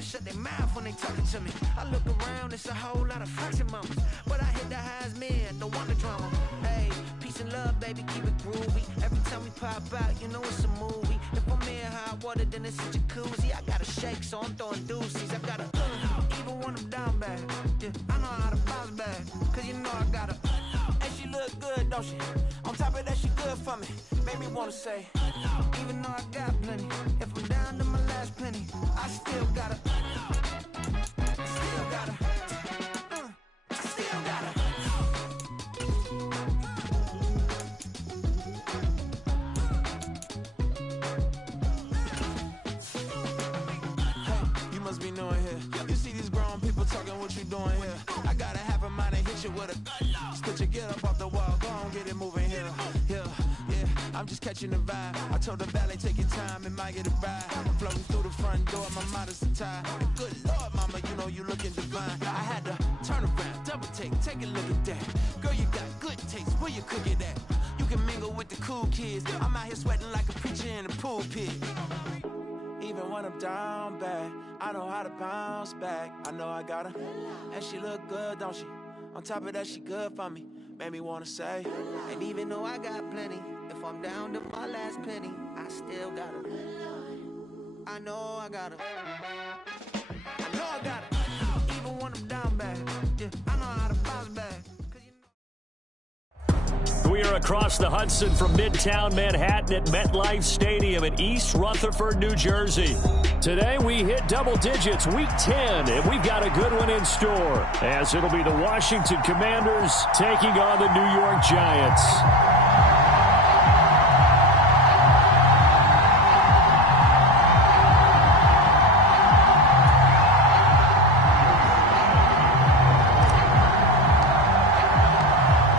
gotta shut their mouth when they talking to me. I look around, it's a whole lot of flexing mamas, but I hit the highs, man, don't want the drama. Hey, peace and love, baby, keep it groovy. Every time we pop out, you know it's a movie. If I'm in hot water, then it's a jacuzzi. I gotta shake, so I'm throwing deuces. I gotta even when I'm down bad. Yeah, I know how to bounce back, cause you know I gotta. And she look good, don't she? On top of that, she good for me. Made me wanna say, even though I got plenty, if I'm down to my last penny, I still gotta. Still gotta. Still gotta. Must be knowing here. You see these grown people talking, what you doing here? I gotta have a mind and hit you with a stitch you get up off the wall, go on, get it moving here. Yeah, I'm just catching the vibe. I told the valet, take your time, it might get a ride. Floating through the front door, my modest attire. Good Lord, mama, you know you looking divine. I had to turn around, double take a look at that. Girl, you got good taste, where you cook it at? You can mingle with the cool kids. I'm out here sweating like a preacher in a pool pit. Even when I'm down bad, I know how to bounce back. I know I gotta. And she look good, don't she? On top of that, she good for me. Made me wanna say. And even though I got plenty, if I'm down to my last penny, I still gotta. I know I gotta. I know I gotta. Even when I'm down bad, yeah, I know how to bounce back. We are across the Hudson from Midtown Manhattan at MetLife Stadium in East Rutherford, New Jersey. Today we hit double digits, week 10, and we've got a good one in store, as it'll be the Washington Commanders taking on the New York Giants.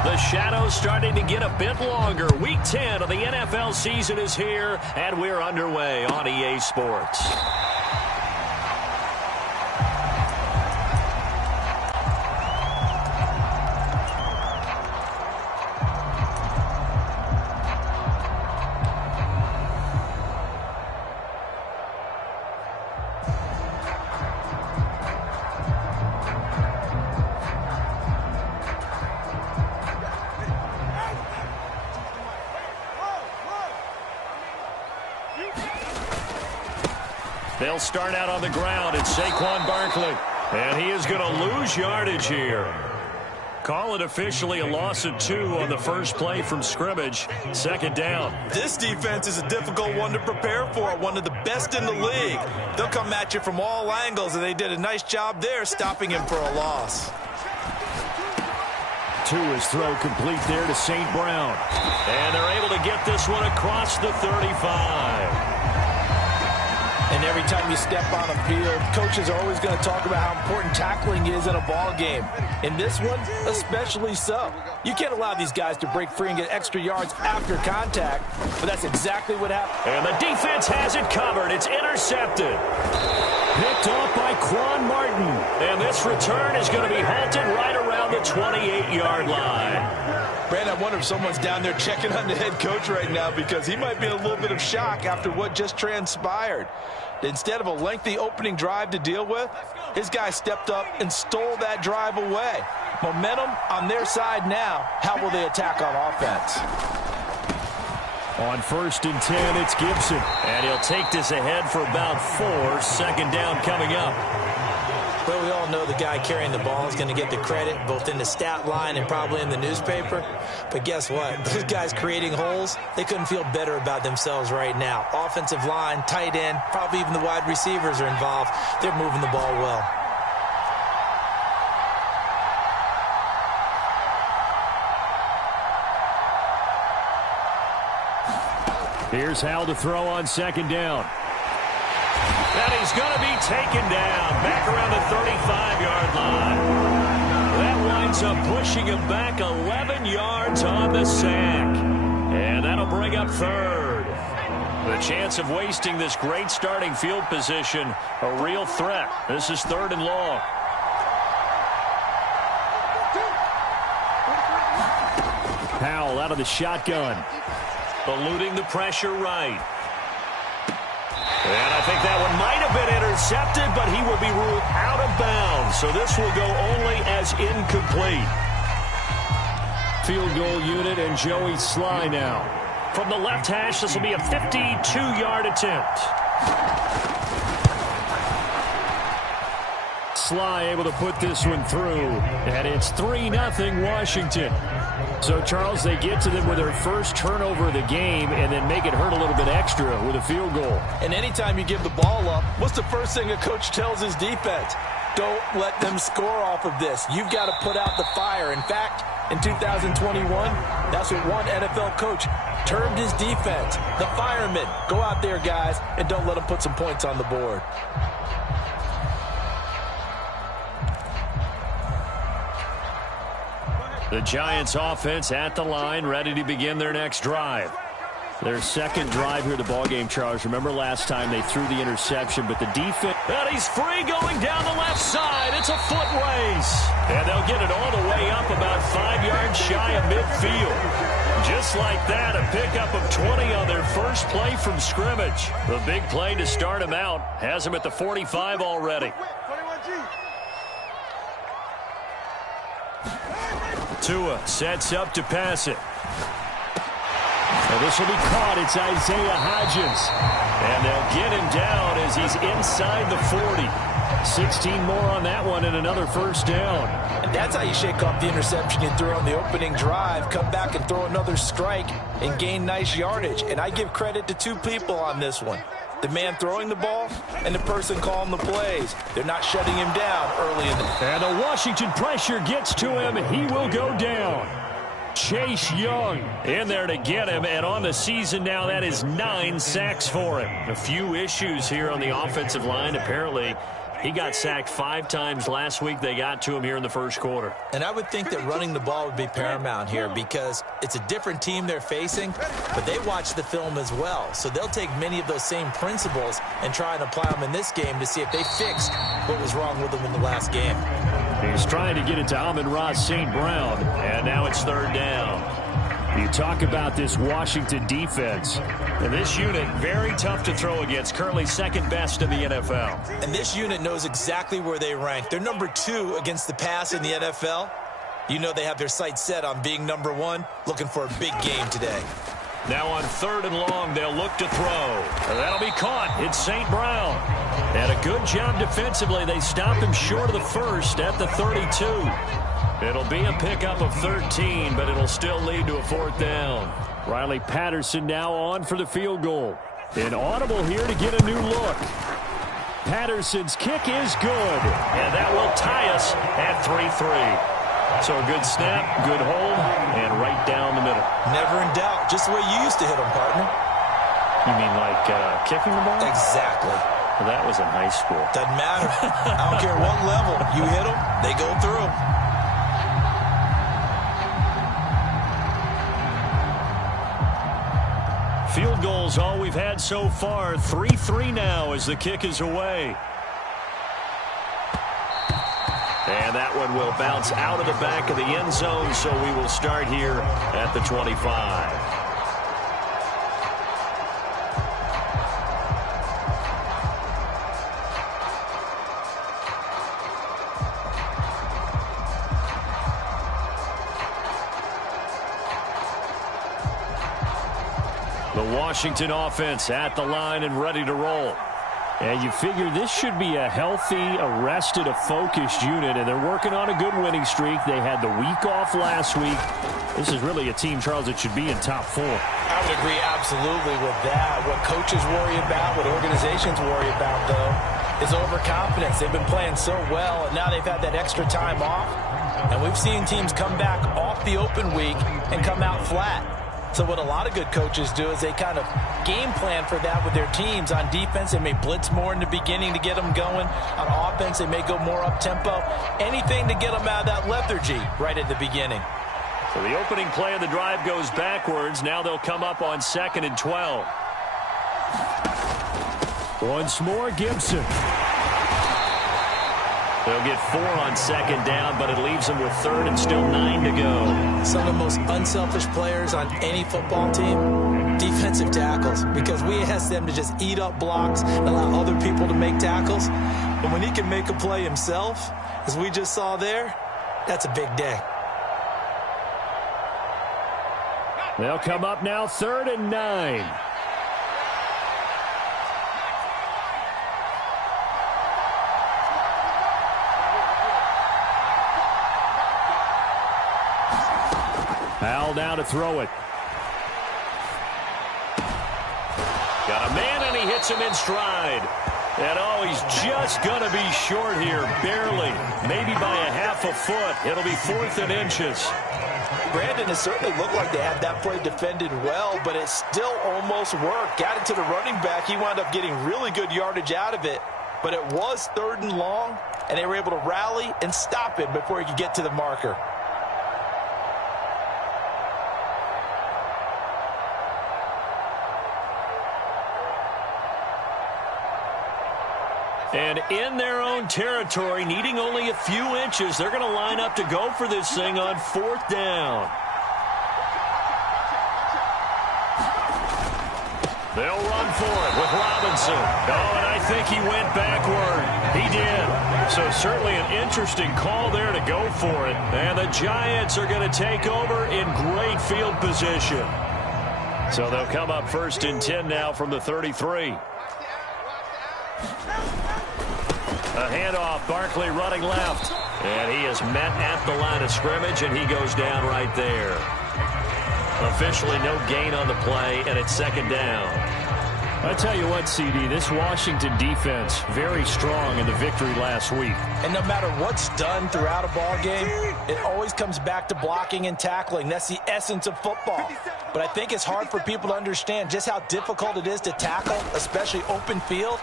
The shadow's starting to get a bit longer. Week 10 of the NFL season is here, and we're underway on EA Sports. They'll start out on the ground. It's Saquon Barkley, and he is going to lose yardage here. Call it officially a loss of 2 on the first play from scrimmage. Second down. This defense is a difficult one to prepare for, one of the best in the league. They'll come at you from all angles, and they did a nice job there stopping him for a loss. His throw complete there to St. Brown. And they're able to get this one across the 35. And every time you step on a field, coaches are always going to talk about how important tackling is in a ball game. In this one, especially so. You can't allow these guys to break free and get extra yards after contact, but that's exactly what happened. And the defense has it covered. It's intercepted. Picked off by Quan Martin. And this return is going to be halted right around the 28-yard line. Brandon, I wonder if someone's down there checking on the head coach right now, because he might be in a little bit of shock after what just transpired. Instead of a lengthy opening drive to deal with, his guy stepped up and stole that drive away. Momentum on their side now. How will they attack on offense? On 1st and 10, it's Gibson. And he'll take this ahead for about 4. Second down coming up. Well, we all know the guy carrying the ball is going to get the credit, both in the stat line and probably in the newspaper. But guess what? Those guys creating holes, they couldn't feel better about themselves right now. Offensive line, tight end, probably even the wide receivers are involved. They're moving the ball well. Here's Hal to throw on second down. And he's going to be taken down back around the 35-yard line. That winds up pushing him back 11 yards on the sack. And that'll bring up third. The chance of wasting this great starting field position, a real threat. This is 3rd and long. Powell out of the shotgun. Eluding the pressure right. And I think that one might have been intercepted, but he will be ruled out of bounds. So this will go only as incomplete. Field goal unit and Joey Sly now. From the left hash, this will be a 52-yard attempt. Sly able to put this one through, and it's 3-0 Washington. So, Charles, they get to them with their first turnover of the game and then make it hurt a little bit extra with a field goal. And anytime you give the ball up, what's the first thing a coach tells his defense? Don't let them score off of this. You've got to put out the fire. In fact, in 2021, that's what one NFL coach termed his defense. The firemen. Go out there, guys, and don't let them put some points on the board. The Giants offense at the line, ready to begin their next drive. Their second drive here, the ballgame, Charles. Remember last time they threw the interception, but the defense... And he's free going down the left side. It's a foot race. And they'll get it all the way up about 5 yards shy of midfield. Just like that, a pickup of 20 on their first play from scrimmage. The big play to start him out. Has him at the 45 already. Tua sets up to pass it. And this will be caught. It's Isaiah Hodgins. And they'll get him down as he's inside the 40. 16 more on that one and another first down. And that's how you shake off the interception you threw on the opening drive. Come back and throw another strike and gain nice yardage. And I give credit to two people on this one. The man throwing the ball and the person calling the plays. They're not shutting him down early in the... And the Washington pressure gets to him. He will go down. Chase Young in there to get him. And on the season now, that is 9 sacks for him. A few issues here on the offensive line. Apparently, he got sacked 5 times last week. They got to him here in the first quarter. And I would think that running the ball would be paramount here because it's a different team they're facing, but they watch the film as well. So they'll take many of those same principles and try and apply them in this game to see if they fixed what was wrong with them in the last game. He's trying to get it to Amon-Ra St. Brown, and now it's third down. You talk about this Washington defense. And this unit, very tough to throw against. Currently second best in the NFL. And this unit knows exactly where they rank. They're number 2 against the pass in the NFL. You know they have their sights set on being number 1, looking for a big game today. Now on 3rd and long, they'll look to throw. And that'll be caught. It's St. Brown. And a good job defensively. They stop him short of the first at the 32. It'll be a pickup of 13, but it'll still lead to a 4th down. Riley Patterson now on for the field goal. An audible here to get a new look. Patterson's kick is good, and that will tie us at 3-3. So a good snap, good hold, and right down the middle. Never in doubt. Just the way you used to hit them, partner. You mean like kicking the ball? Exactly. Well, that was in high school. Doesn't matter. I don't care what level. You hit them, they go through. Field goals all we've had so far. 3-3 now as the kick is away. And that one will bounce out of the back of the end zone, so we will start here at the 25. The Washington offense at the line and ready to roll. And you figure this should be a healthy, arrested, a focused unit, and they're working on a good winning streak. They had the week off last week. This is really a team, Charles, that should be in top 4. I would agree absolutely with that. What coaches worry about, what organizations worry about, though, is overconfidence. They've been playing so well, and now they've had that extra time off. And we've seen teams come back off the open week and come out flat. So what a lot of good coaches do is they kind of game plan for that with their teams. On defense, they may blitz more in the beginning to get them going. On offense, they may go more up-tempo. Anything to get them out of that lethargy right at the beginning. So the opening play of the drive goes backwards. Now they'll come up on 2nd and 12. Once more, Gibson. They'll get 4 on second down, but it leaves them with third and still 9 to go. Some of the most unselfish players on any football team, defensive tackles, because we ask them to just eat up blocks and allow other people to make tackles. But when he can make a play himself, as we just saw there, that's a big day. They'll come up now 3rd and 9. Al now to throw it. Got a man, and he hits him in stride. And, oh, he's just going to be short here, barely. Maybe by a half a foot. It'll be 4th and inches. Brandon, it certainly looked like they had that play defended well, but it still almost worked. Got it to the running back. He wound up getting really good yardage out of it. But it was 3rd and long, and they were able to rally and stop him before he could get to the marker. And in their own territory, needing only a few inches, they're going to line up to go for this thing on 4th down. They'll run for it with Robinson. Oh, and I think he went backward. He did. So certainly an interesting call there to go for it. And the Giants are going to take over in great field position. So they'll come up 1st and 10 now from the 33. A handoff, Barkley running left. And he is met at the line of scrimmage, and he goes down right there. Officially no gain on the play, and it's 2nd down. I tell you what, CD, this Washington defense, very strong in the victory last week. And no matter what's done throughout a ball game, it always comes back to blocking and tackling. That's the essence of football. But I think it's hard for people to understand just how difficult it is to tackle, especially open field.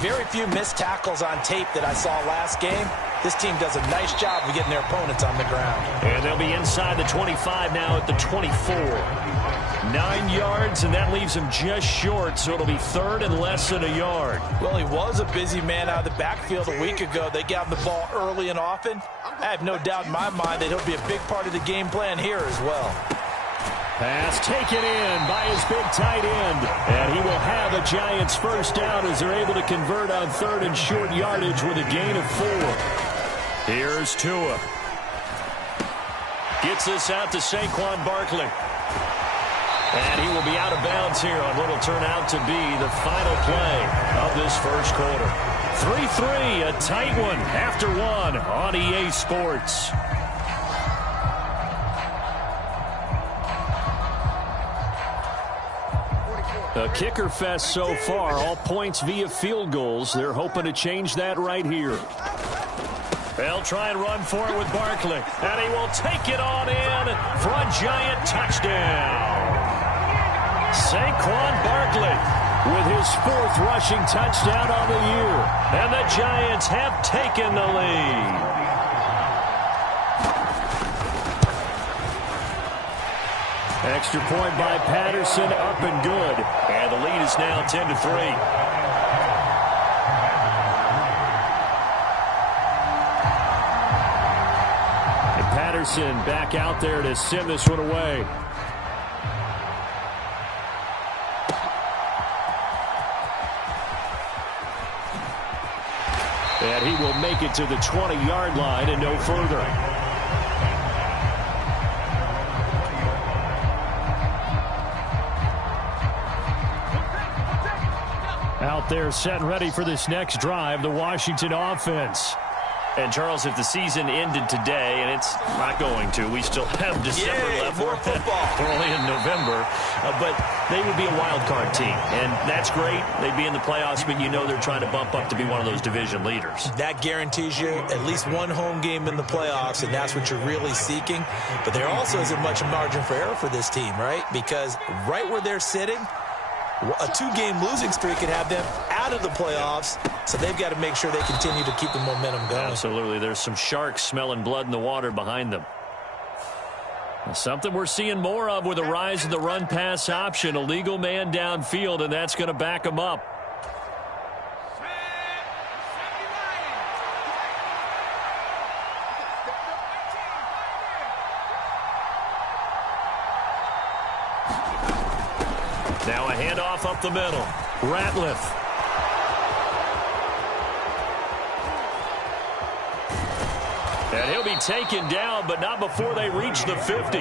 Very few missed tackles on tape that I saw last game. This team does a nice job of getting their opponents on the ground. And they'll be inside the 25 now at the 24. 9 yards, and that leaves him just short, so it'll be 3rd and less than a yard. Well, he was a busy man out of the backfield a week ago. They got him the ball early and often. I have no doubt in my mind that he'll be a big part of the game plan here as well. Pass taken in by his big tight end. And he will have a Giants 1st down as they're able to convert on 3rd and short yardage with a gain of 4. Here's Tua. Gets this out to Saquon Barkley. And he will be out of bounds here on what will turn out to be the final play of this 1st quarter. 3-3, a tight one after 1 on EA Sports. A kicker fest so far, all points via field goals. They're hoping to change that right here. They'll try and run for it with Barkley. And he will take it on in for a Giant touchdown. Saquon Barkley with his 4th rushing touchdown on the year. And the Giants have taken the lead. Extra point by Patterson, up and good. And the lead is now 10-3. And Patterson back out there to send this one away. And he will make it to the 20-yard line and no further. Out there set and ready for this next drive, the Washington offense. And, Charles, if the season ended today, and it's not going to, we still have December left. More football. We're only in November. But they would be a wild card team, and that's great. They'd be in the playoffs, but you know they're trying to bump up to be one of those division leaders. That guarantees you at least one home game in the playoffs, and that's what you're really seeking. But there also isn't much margin for error for this team, right? Because right where they're sitting, a 2-game losing streak could have them out of the playoffs, so they've got to make sure they continue to keep the momentum going. Absolutely. There's some sharks smelling blood in the water behind them. Something we're seeing more of with the rise of the run-pass option. A legal man downfield, and that's going to back them up. Now a handoff up the middle. Ratliff. And he'll be taken down, but not before they reach the 50.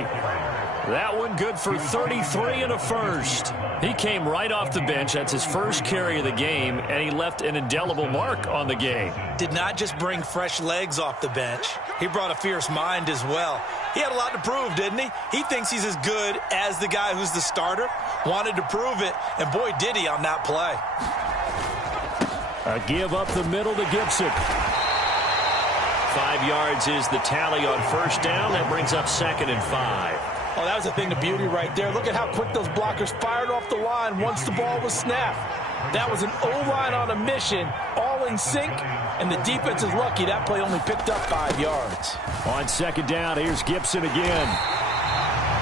That one good for 33 and a first. He came right off the bench. That's his first carry of the game, and he left an indelible mark on the game. Did not just bring fresh legs off the bench. He brought a fierce mind as well. He had a lot to prove, didn't he? He thinks he's as good as the guy who's the starter. Wanted to prove it, and boy, did he on that play. A give up the middle to Gibson. 5 yards is the tally on first down. That brings up 2nd and 5. Oh, that was a thing of beauty right there. Look at how quick those blockers fired off the line once the ball was snapped. That was an O-line on a mission, all in sync, and the defense is lucky that play only picked up 5 yards. On 2nd down, here's Gibson again.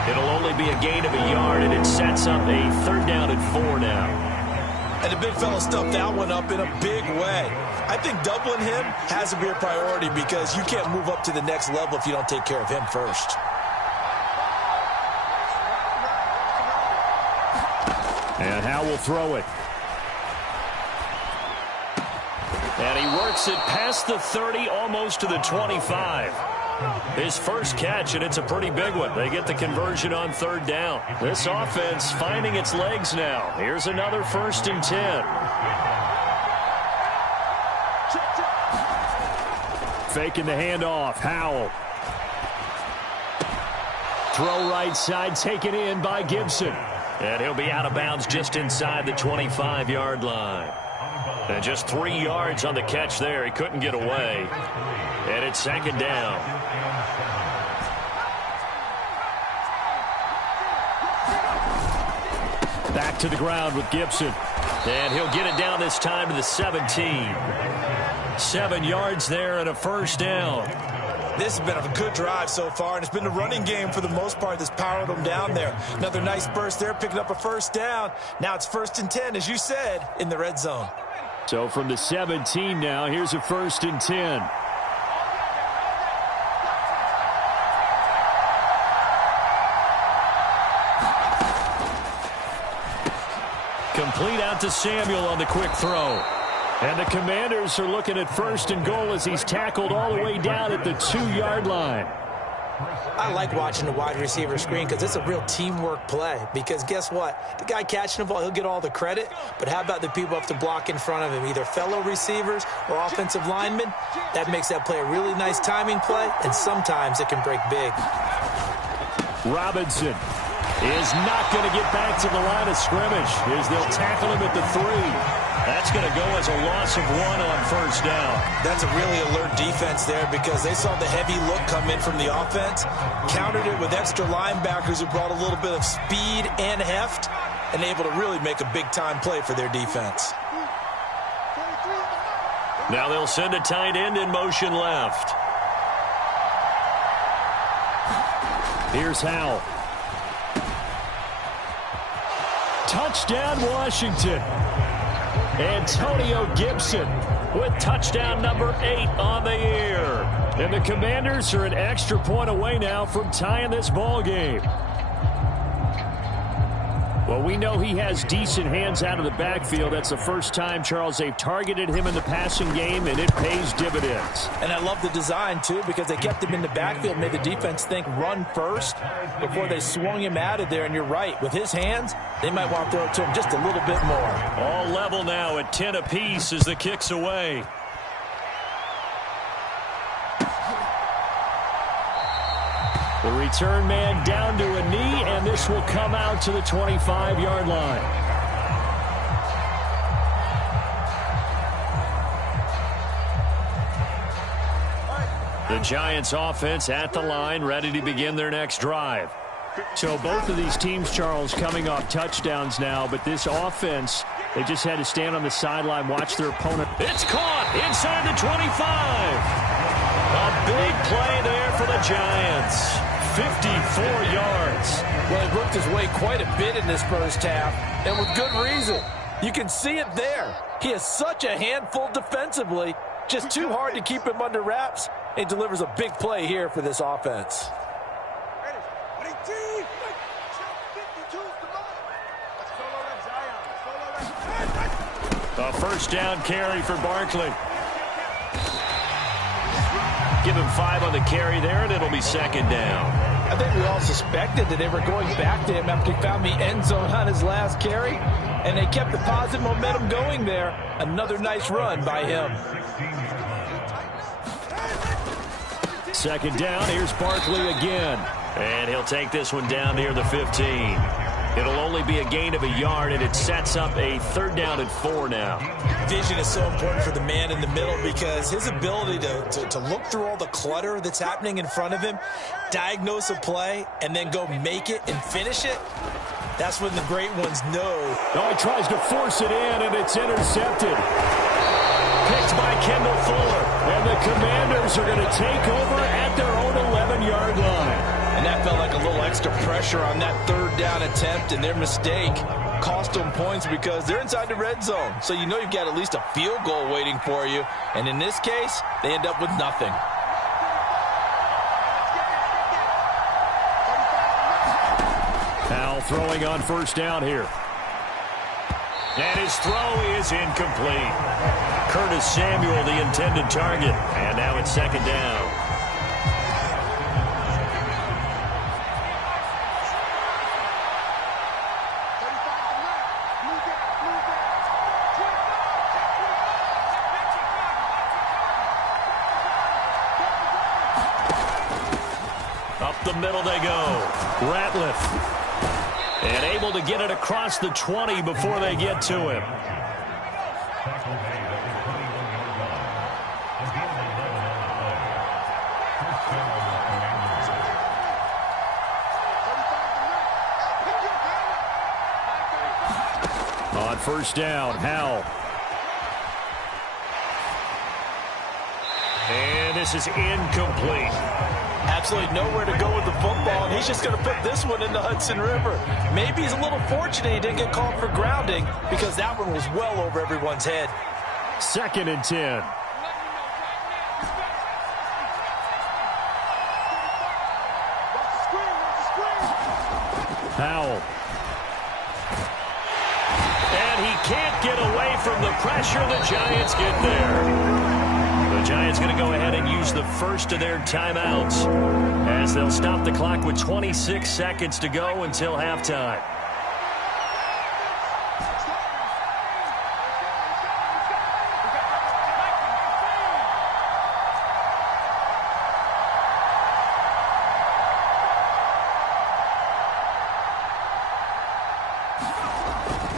It'll only be a gain of a yard, and it sets up a 3rd down and 4 now. And the big fella stuffed that one up in a big way. I think doubling him has to be a priority because you can't move up to the next level if you don't take care of him first. And Howe will throw it. And he works it past the 30, almost to the 25. His first catch, and it's a pretty big one. They get the conversion on 3rd down. This offense finding its legs now. Here's another 1st and 10. Faking the handoff. Howell. Throw right side, taken in by Gibson. And he'll be out of bounds just inside the 25-yard line. And just 3 yards on the catch there. He couldn't get away. And it's 2nd down. Back to the ground with Gibson. And he'll get it down this time to the 17. 7 yards there and a 1st down. This has been a good drive so far, and it's been the running game for the most part that's powered them down there. Another nice burst there, picking up a 1st down. Now it's 1st and 10, as you said, in the red zone. So from the 17 now, here's a 1st and 10. Complete out to Samuel on the quick throw. And the Commanders are looking at 1st and goal as he's tackled all the way down at the 2-yard line. I like watching the wide receiver screen because it's a real teamwork play. Because guess what? The guy catching the ball, he'll get all the credit. But how about the people up to block in front of him, either fellow receivers or offensive linemen? That makes that play a really nice timing play, and sometimes it can break big. Robinson is not going to get back to the line of scrimmage as they'll tackle him at the 3. That's going to go as a loss of 1 on 1st down. That's a really alert defense there because they saw the heavy look come in from the offense, countered it with extra linebackers who brought a little bit of speed and heft, and able to really make a big-time play for their defense. Now they'll send a tight end in motion left. Here's Howell. Touchdown, Washington. Antonio Gibson with touchdown number 8 on the year. And the Commanders are an extra point away now from tying this ball game. Well, we know he has decent hands out of the backfield. That's the first time, Charles, they've targeted him in the passing game, and it pays dividends. And I love the design, too, because they kept him in the backfield, made the defense think run first before they swung him out of there. And you're right, with his hands, they might want to throw it to him just a little bit more. All level now at 10 apiece as the kick's away. The return man down to a knee, and this will come out to the 25-yard line. The Giants offense at the line, ready to begin their next drive. So both of these teams, Charles, coming off touchdowns now, but this offense, they just had to stand on the sideline, watch their opponent. It's caught inside the 25. A big play there for the Giants. 54 yards. Well, he worked his way quite a bit in this first half, and with good reason. You can see it there. He is such a handful defensively, just too hard to keep him under wraps, and delivers a big play here for this offense. A first down carry for Barkley. Give him 5 on the carry there, and it'll be second down. I think we all suspected that they were going back to him after he found the end zone on his last carry, and they kept the positive momentum going there. Another nice run by him. Second down, here's Barkley again. And he'll take this one down near the 15. It'll only be a gain of a yard, and it sets up a 3rd down and 4 now. Vision is so important for the man in the middle because his ability to look through all the clutter that's happening in front of him, diagnose a play, and then go make it and finish it, that's when the great ones know. Oh, he tries to force it in, and it's intercepted. Picked by Kendall Fuller, and the Commanders are going to take over at their own 11-yard line. And that felt like a little extra pressure on that 3rd down attempt, and their mistake cost them points because they're inside the red zone. So you know you've got at least a field goal waiting for you. And in this case, they end up with nothing. Powell throwing on first down here. And his throw is incomplete. Curtis Samuel, the intended target. And now it's second down. Up the middle they go. Ratliff. And able to get it across the 20 before they get to him. On first down, Howell. And this is incomplete. Absolutely nowhere to go with the football, and he's just going to put this one in the Hudson River. Maybe he's a little fortunate he didn't get called for grounding because that one was well over everyone's head. 2nd and 10. Howell. And he can't get away from the pressure. The Giants get there. The Giants going to go ahead and use the first of their timeouts as they'll stop the clock with 26 seconds to go until halftime.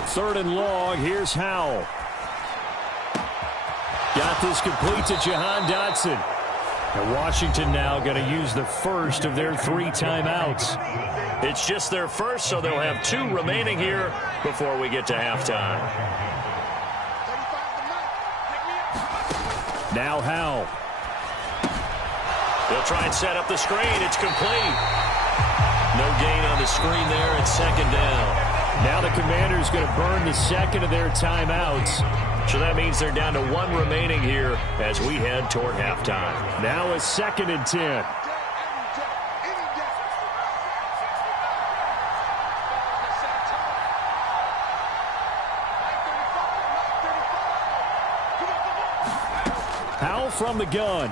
Third and long, here's Howell. Got this complete to Jahan Dotson. And Washington now going to use the first of their 3 timeouts. It's just their first, so they'll have 2 remaining here before we get to halftime. Now Howell. They'll try and set up the screen. It's complete. No gain on the screen there. It's second down. Now the Commanders going to burn the second of their timeouts. So that means they're down to 1 remaining here as we head toward halftime. Now a 2nd and 10. Howell from the gun.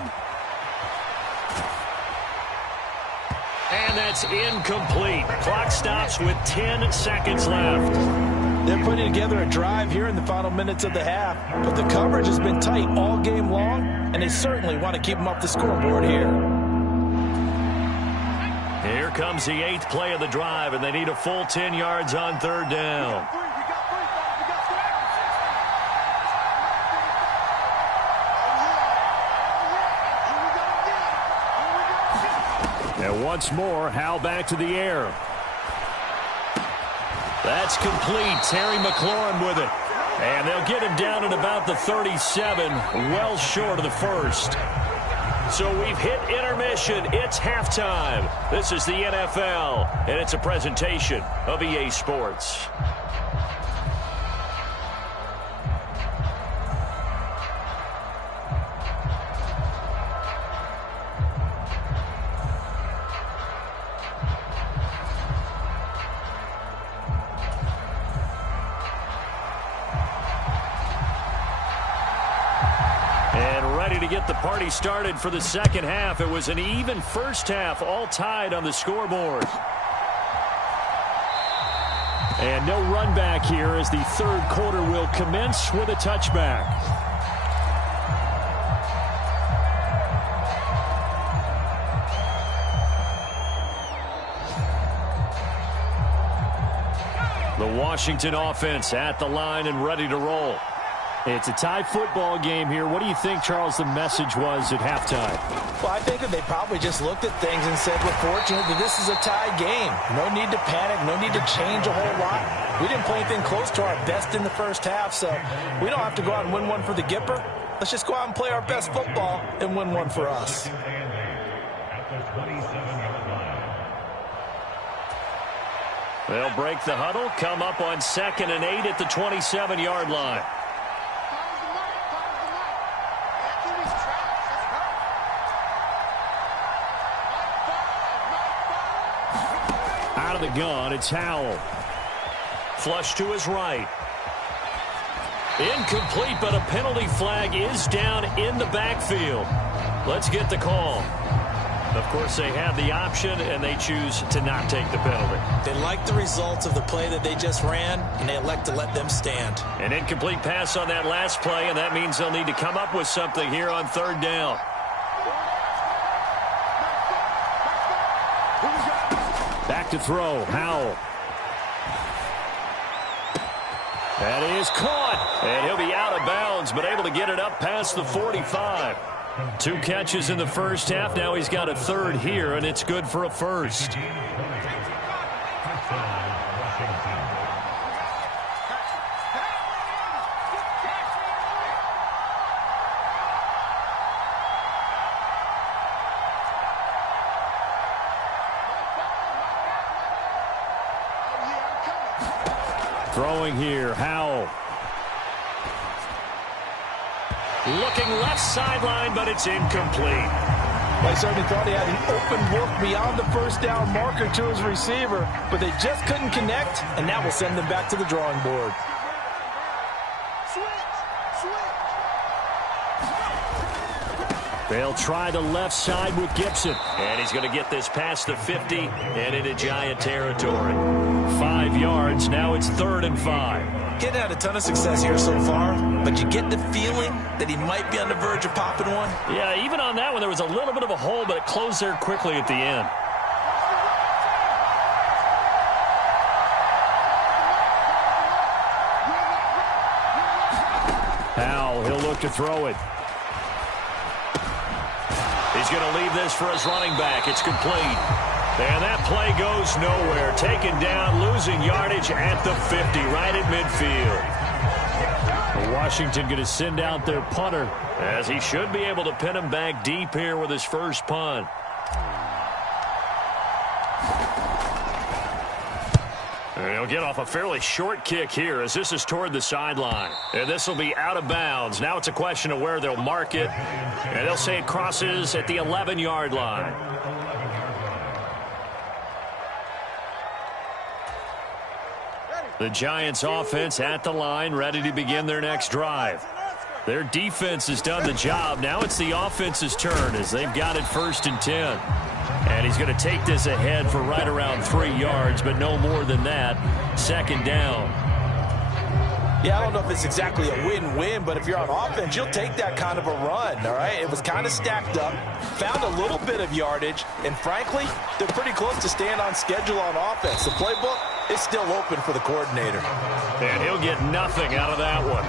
And that's incomplete. Clock stops with 10 seconds left. They're putting together a drive here in the final minutes of the half, but the coverage has been tight all game long, and they certainly want to keep them off the scoreboard here. Here comes the 8th play of the drive, and they need a full 10 yards on 3rd down. And once more, Howell back to the air. That's complete. Terry McLaurin with it. And they'll get him down at about the 37, well short of the first. So we've hit intermission. It's halftime. This is the NFL, and it's a presentation of EA Sports. get the party started for the second half. It was an even first half, all tied on the scoreboard. And no run back here as the third quarter will commence with a touchback. The Washington offense at the line and ready to roll. It's a tie football game here. What do you think, Charles, the message was at halftime? Well, I think that they probably just looked at things and said, we're fortunate that this is a tie game. No need to panic. No need to change a whole lot. We didn't play anything close to our best in the first half, so we don't have to go out and win one for the Gipper. Let's just go out and play our best football and win one for us. They'll break the huddle, come up on 2nd and 8 at the 27-yard line. Out of the gun, it's Howell. Flush to his right. Incomplete, but a penalty flag is down in the backfield. Let's get the call. Of course, they have the option, and they choose to not take the penalty. They like the results of the play that they just ran, and they elect to let them stand. An incomplete pass on that last play, and that means they'll need to come up with something here on third down. Back to throw, Howell. That is caught, and he'll be out of bounds, but able to get it up past the 45. 2 catches in the first half. Now he's got a third here, and it's good for a first. Throwing here, Howell. Looking left sideline, but it's incomplete. I certainly thought he had an open look beyond the first down marker to his receiver, but they just couldn't connect, and that will send them back to the drawing board. They'll try the left side with Gibson. And he's going to get this past the 50 and into Giant territory. 5 yards. Now it's 3rd and 5. Getting had a ton of success here so far, but you get the feeling that he might be on the verge of popping one. Yeah, even on that one, there was a little bit of a hole, but it closed there quickly at the end. Howell, he'll look to throw it. He's going to leave this for his running back. It's complete. And that play goes nowhere. Taken down, losing yardage at the 50, right at midfield. Washington going to send out their punter, as he should be able to pin him back deep here with his first punt. And he'll get off a fairly short kick here, as this is toward the sideline. And this will be out of bounds. Now it's a question of where they'll mark it. And they'll say it crosses at the 11-yard line. The Giants offense at the line, ready to begin their next drive. Their defense has done the job. Now it's the offense's turn, as they've got it 1st and 10. And he's going to take this ahead for right around 3 yards, but no more than that. 2nd down. Yeah, I don't know if it's exactly a win-win, but if you're on offense, you'll take that kind of a run, all right? It was kind of stacked up, found a little bit of yardage, and frankly, they're pretty close to staying on schedule on offense. The playbook is still open for the coordinator. And he'll get nothing out of that one.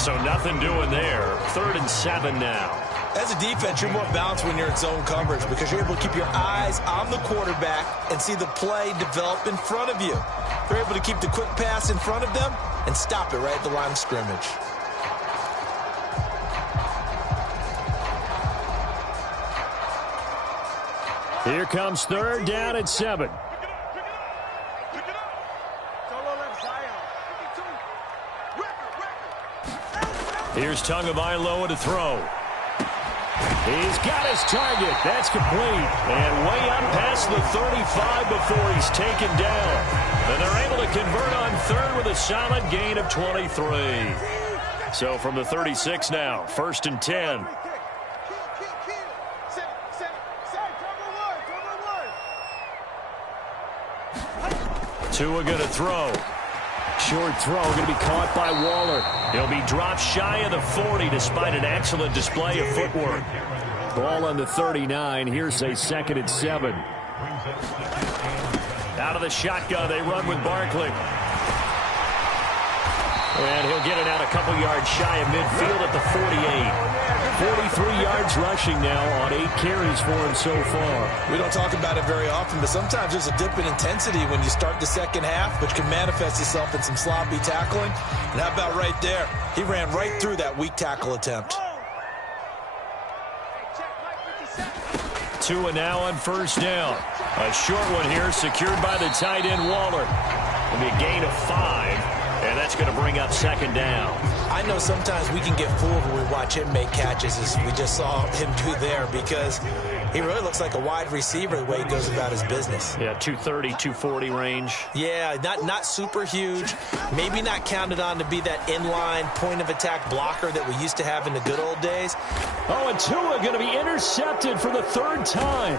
So nothing doing there. 3rd and 7 now. As a defense, you're more balanced when you're in zone coverage because you're able to keep your eyes on the quarterback and see the play develop in front of you. They're able to keep the quick pass in front of them and stop it right at the line of scrimmage. Here comes 3rd down at 7. Here's Tagovailoa to throw. He's got his target. That's complete. And way up past the 35 before he's taken down. And they're able to convert on 3rd with a solid gain of 23. So from the 36 now, 1st and 10. Tua going to throw. Short throw going to be caught by Waller. He'll be dropped shy of the 40 despite an excellent display of footwork. Ball on the 39. Here's a 2nd and 7. Out of the shotgun, they run with Barkley. And he'll get it out a couple yards shy of midfield at the 48. 43 yards rushing now on 8 carries for him so far. We don't talk about it very often, but sometimes there's a dip in intensity when you start the second half, which can manifest itself in some sloppy tackling. And how about right there? He ran right through that weak tackle attempt. Tua now on 1st down. A short one here secured by the tight end Waller. It'll be a gain of 5. And that's going to bring up 2nd down. I know sometimes we can get fooled when we watch him make catches, as we just saw him do there, because he really looks like a wide receiver the way he goes about his business. Yeah, 230, 240 range. Yeah, not super huge. Maybe not counted on to be that inline point-of-attack blocker that we used to have in the good old days. Oh, and Tua going to be intercepted for the 3rd time.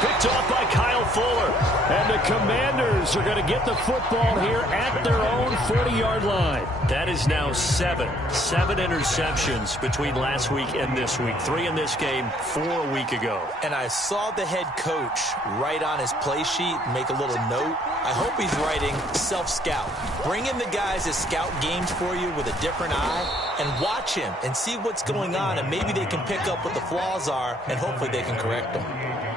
Picked off by Kyle Fuller. And the Commanders are going to get the football here at their own 40-yard line. That is now 7 interceptions between last week and this week. 3 in this game, 4 a week ago. And I saw the head coach write on his play sheet, make a little note. I hope he's writing self-scout. Bring in the guys that scout games for you with a different eye and watch him and see what's going on, and maybe they can pick up what the flaws are, and hopefully they can correct them.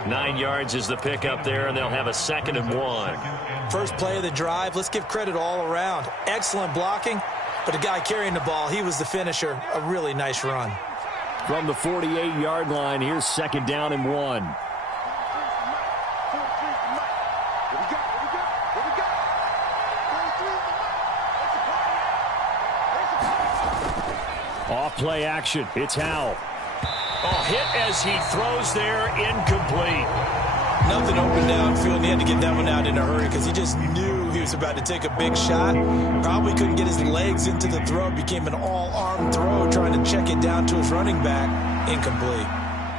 9 yards is the pickup there, and they'll have a 2nd and 1. First play of the drive, let's give credit all around. Excellent blocking, but the guy carrying the ball, he was the finisher. A really nice run. From the 48-yard line, here's 2nd down and 1. Off play action, it's Howell. Oh, hit as he throws there, incomplete. Nothing open downfield, and he had to get that one out in a hurry because he just knew he was about to take a big shot. Probably couldn't get his legs into the throw. Became an all-arm throw, trying to check it down to his running back. Incomplete.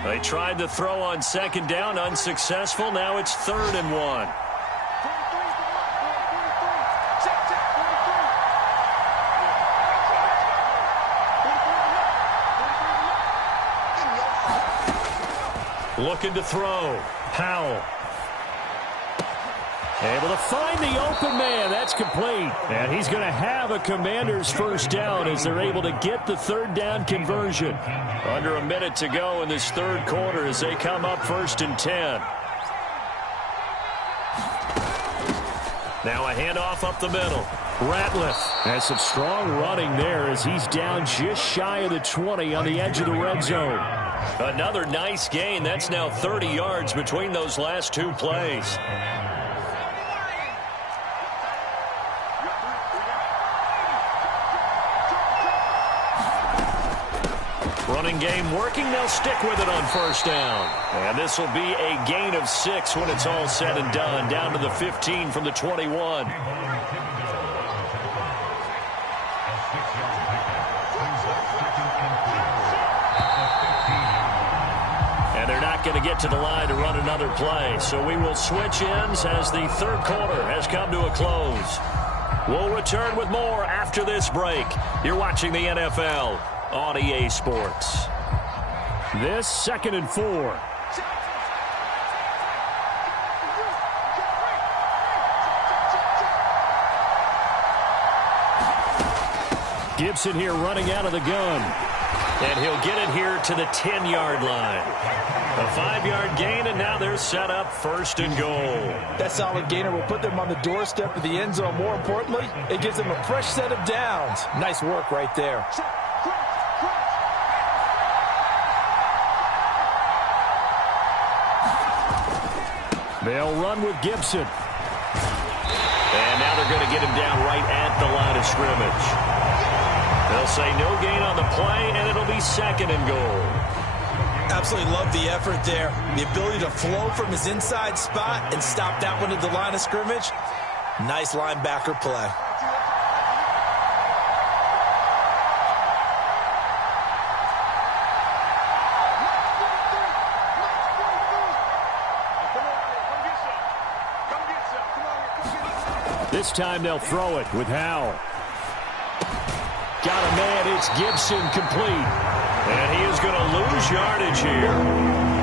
They tried the throw on 2nd down, unsuccessful. Now it's 3rd and 1. Looking to throw. Howell. Able to find the open man. That's complete. And he's going to have a Commanders 1st down as they're able to get the 3rd down conversion. Under a minute to go in this 3rd quarter as they come up 1st and 10. Now a handoff up the middle. Ratliff has some strong running there as he's down just shy of the 20 on the edge of the red zone. Another nice gain. That's now 30 yards between those last 2 plays. Running game working. They'll stick with it on 1st down. And this will be a gain of 6 when it's all said and done. Down to the 15 from the 21. Going to get to the line to run another play. So we will switch ends as the 3rd quarter has come to a close. We'll return with more after this break. You're watching the NFL on EA Sports. This 2nd and 4. Gibson here running out of the gun. And he'll get it here to the 10-yard line. A 5-yard gain, and now they're set up 1st and goal. That solid gainer will put them on the doorstep of the end zone. More importantly, it gives them a fresh set of downs. Nice work right there. They'll run with Gibson. And now they're going to get him down right at the line of scrimmage. They'll say no gain on the play, and it'll be 2nd and goal. Absolutely love the effort there. The ability to flow from his inside spot and stop that one at the line of scrimmage. Nice linebacker play. This time they'll throw it with Howell. Got a man, it's Gibson, complete. And he is going to lose yardage here.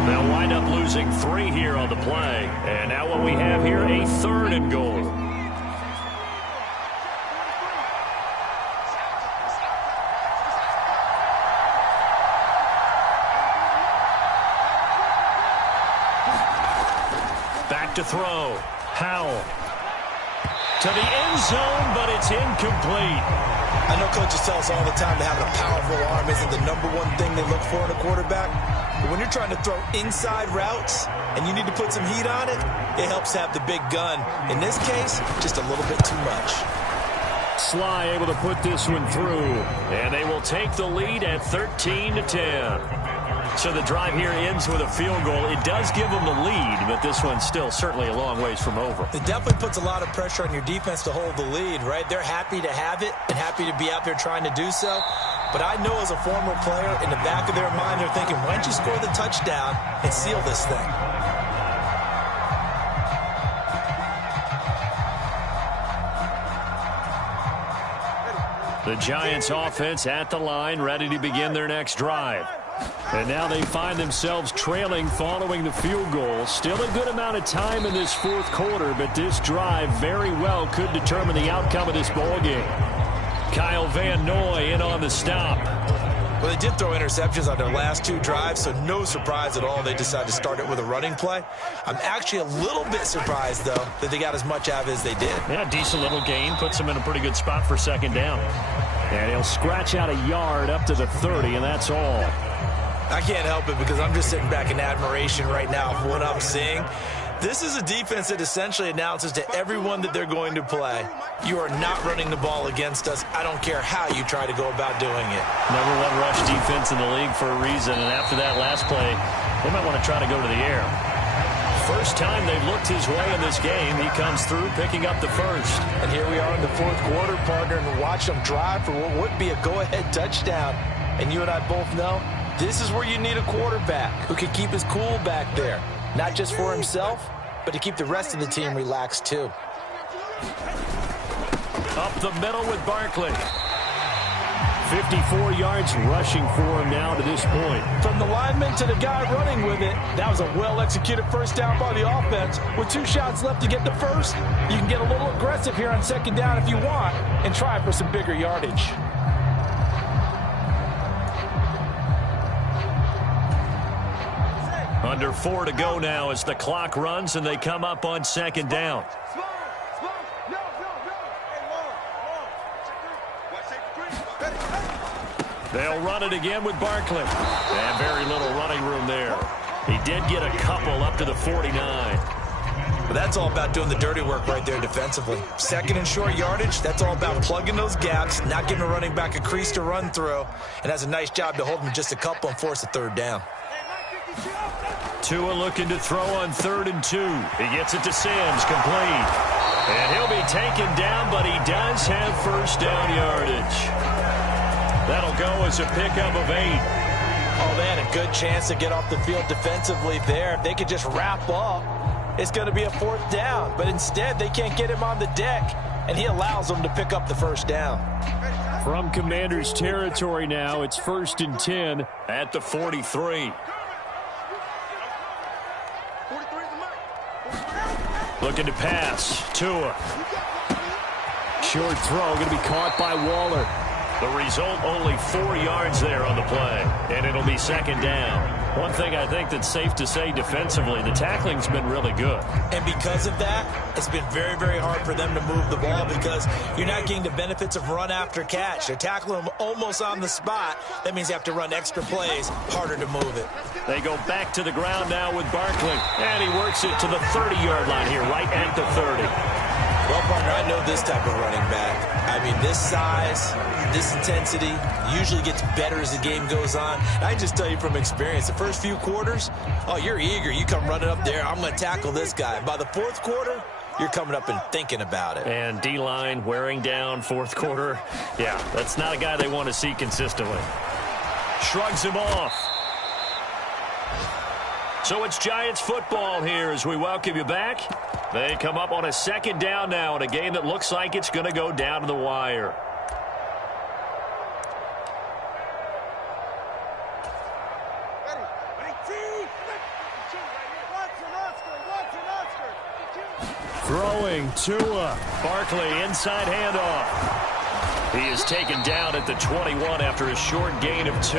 They'll wind up losing 3 here on the play. And now what we have here, a 3rd and goal. Back to throw. Howell. To the end zone, but it's incomplete. I know coaches tell us all the time that having a powerful arm isn't the #1 thing they look for in a quarterback. But when you're trying to throw inside routes and you need to put some heat on it, it helps to have the big gun. In this case, just a little bit too much. Sly able to put this one through. And they will take the lead at 13-10. So the drive here ends with a field goal. It does give them the lead, but this one's still certainly a long ways from over. It definitely puts a lot of pressure on your defense to hold the lead, right? They're happy to have it and happy to be out there trying to do so. But I know as a former player, in the back of their mind, they're thinking, why don't you score the touchdown and seal this thing? The Giants offense at the line, ready to begin their next drive. And now they find themselves trailing following the field goal. Still a good amount of time in this 4th quarter, but this drive very well could determine the outcome of this ball game. Kyle Van Noy in on the stop. Well, they did throw interceptions on their last 2 drives, so no surprise at all they decided to start it with a running play. I'm actually a little bit surprised, though, that they got as much out of it as they did. Yeah, decent little gain. Puts them in a pretty good spot for 2nd down. And he'll scratch out a yard up to the 30, and that's all. I can't help it because I'm just sitting back in admiration right now for what I'm seeing. This is a defense that essentially announces to everyone that they're going to play, you are not running the ball against us. I don't care how you try to go about doing it. #1 rush defense in the league for a reason, and after that last play, they might want to try to go to the air. First time they've looked his way in this game, he comes through picking up the first. And here we are in the 4th quarter, partner, and watch them drive for what would be a go-ahead touchdown. And you and I both know this is where you need a quarterback who can keep his cool back there. Not just for himself, but to keep the rest of the team relaxed, too. Up the middle with Barkley. 54 yards rushing for him now to this point. From the lineman to the guy running with it, that was a well-executed first down by the offense. With 2 shots left to get the first, you can get a little aggressive here on 2nd down if you want and try for some bigger yardage. Under 4 to go now as the clock runs and they come up on 2nd down. They'll run it again with Barkley. And very little running room there. He did get a couple up to the 49. But that's all about doing the dirty work right there defensively. 2nd and short yardage, that's all about plugging those gaps, not giving a running back a crease to run through, and has a nice job to hold him just a couple and force a 3rd down. Tua looking to throw on 3rd and 2. He gets it to Sims, complete. And he'll be taken down, but he does have first down yardage. That'll go as a pickup of 8. Oh, they had a good chance to get off the field defensively there. If they could just wrap up, it's going to be a 4th down. But instead, they can't get him on the deck, and he allows them to pick up the first down. From Commanders territory now, it's 1st and 10 at the 43. Looking to pass. Tua. Short throw going to be caught by Waller. The result, only 4 yards there on the play, and it'll be 2nd down. One thing I think that's safe to say defensively, the tackling's been really good. And because of that, it's been very, very hard for them to move the ball because you're not getting the benefits of run after catch. They're tackling them almost on the spot. That means you have to run extra plays, harder to move it. They go back to the ground now with Barkley, and he works it to the 30-yard line here, right at the 30. Well, partner, I know this type of running back. I mean, this size, this intensity usually gets better as the game goes on. And I can just tell you from experience, the first few quarters, oh, you're eager. You come running up there, I'm going to tackle this guy. By the 4th quarter, you're coming up and thinking about it. And D-line wearing down 4th quarter. Yeah, that's not a guy they want to see consistently. Shrugs him off. So it's Giants football here as we welcome you back. They come up on a second down now in a game that looks like it's going to go down to the wire. Throwing Tua. Barkley inside handoff. He is taken down at the 21 after a short gain of 2.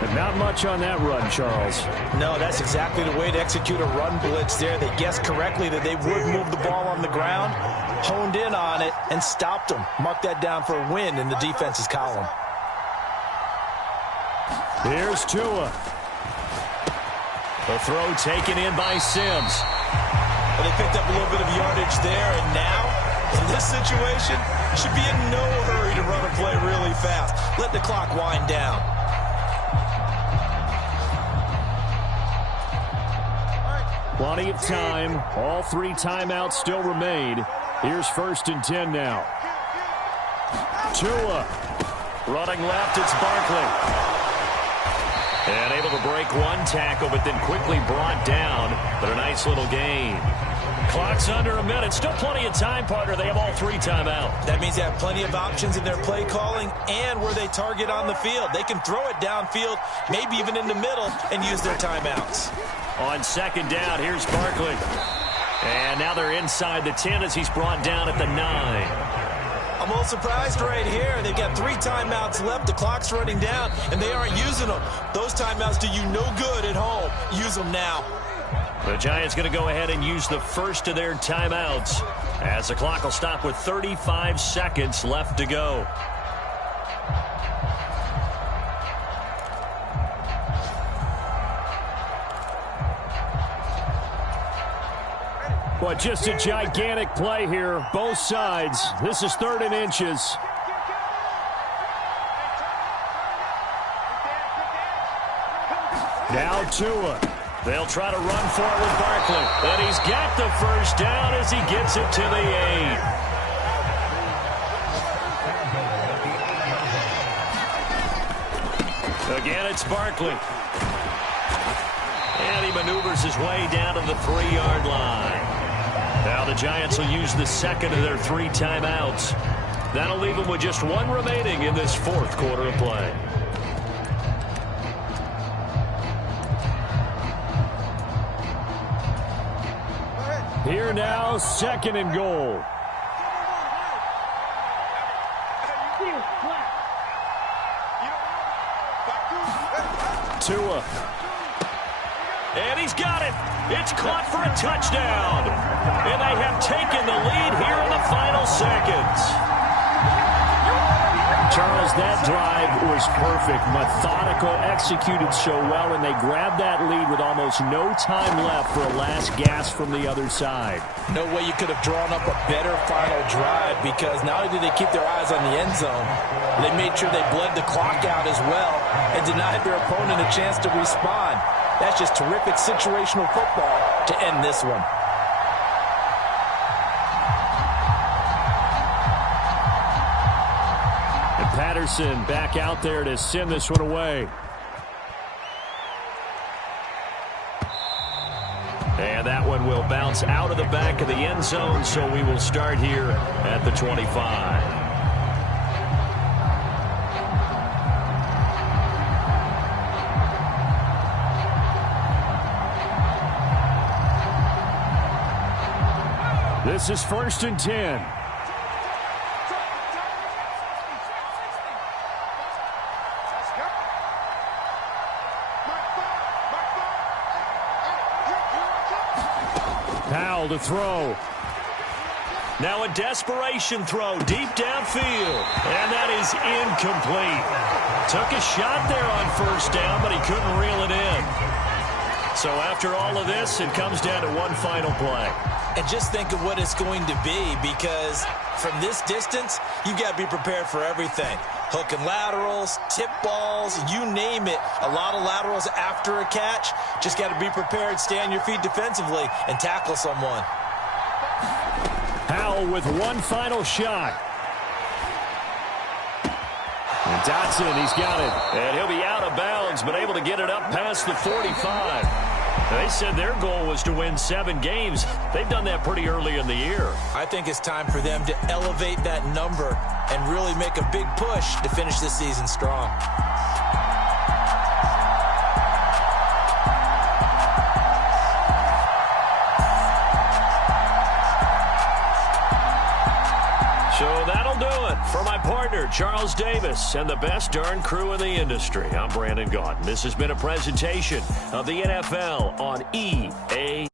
And not much on that run, Charles. No, that's exactly the way to execute a run blitz there. They guessed correctly that they would move the ball on the ground, honed in on it, and stopped them. Mark that down for a win in the defense's column. Here's Tua. The throw taken in by Sims. Well, they picked up a little bit of yardage there, and now, in this situation, should be in no hurry to run a play really fast. Let the clock wind down. Plenty of time. All 3 timeouts still remain. Here's 1st and 10 now. Tua. Running left, it's Barkley. And able to break 1 tackle, but then quickly brought down. But a nice little gain. Clock's under a minute. Still plenty of time, partner. They have all 3 timeouts. That means they have plenty of options in their play calling and where they target on the field. They can throw it downfield, maybe even in the middle, and use their timeouts. On second down, here's Barkley. And now they're inside the 10 as he's brought down at the 9. I'm a little surprised right here. They've got 3 timeouts left. The clock's running down, and they aren't using them. Those timeouts do you no good at home. Use them now. The Giants going to go ahead and use the first of their timeouts as the clock will stop with 35 seconds left to go. But just a gigantic play here, both sides. This is 3rd and inches. Now Tua. They'll try to run for it with Barkley. And he's got the first down as he gets it to the 8. Again, it's Barkley. And he maneuvers his way down to the 3-yard line. Now the Giants will use the second of their 3 timeouts. That'll leave them with just 1 remaining in this 4th quarter of play. Here now, 2nd and goal. Tua. And he's got it. It's caught for a touchdown. And they have taken the lead here in the final seconds. Charles, that drive was perfect. Methodical, executed so well, and they grabbed that lead with almost no time left for a last gasp from the other side. No way you could have drawn up a better final drive, because not only did they keep their eyes on the end zone, they made sure they bled the clock out as well and denied their opponent a chance to respond. That's just terrific situational football to end this one. And Patterson back out there to send this one away. And that one will bounce out of the back of the end zone, so we will start here at the 25. This is 1st and 10. Powell to throw. Now a desperation throw deep downfield. And that is incomplete. Took a shot there on 1st down, but he couldn't reel it in. So after all of this, it comes down to 1 final play. And just think of what it's going to be, because from this distance, you've got to be prepared for everything. Hook and laterals, tip balls, you name it. A lot of laterals after a catch. Just got to be prepared, stay on your feet defensively, and tackle someone. Powell with 1 final shot. And Dotson, he's got it. And he'll be out of bounds, but able to get it up past the 45. They said their goal was to win 7 games. They've done that pretty early in the year. I think it's time for them to elevate that number and really make a big push to finish this season strong. So that'll do it for my partner, Charles Davis, and the best darn crew in the industry. I'm Brandon Gaudin. This has been a presentation of the NFL on EA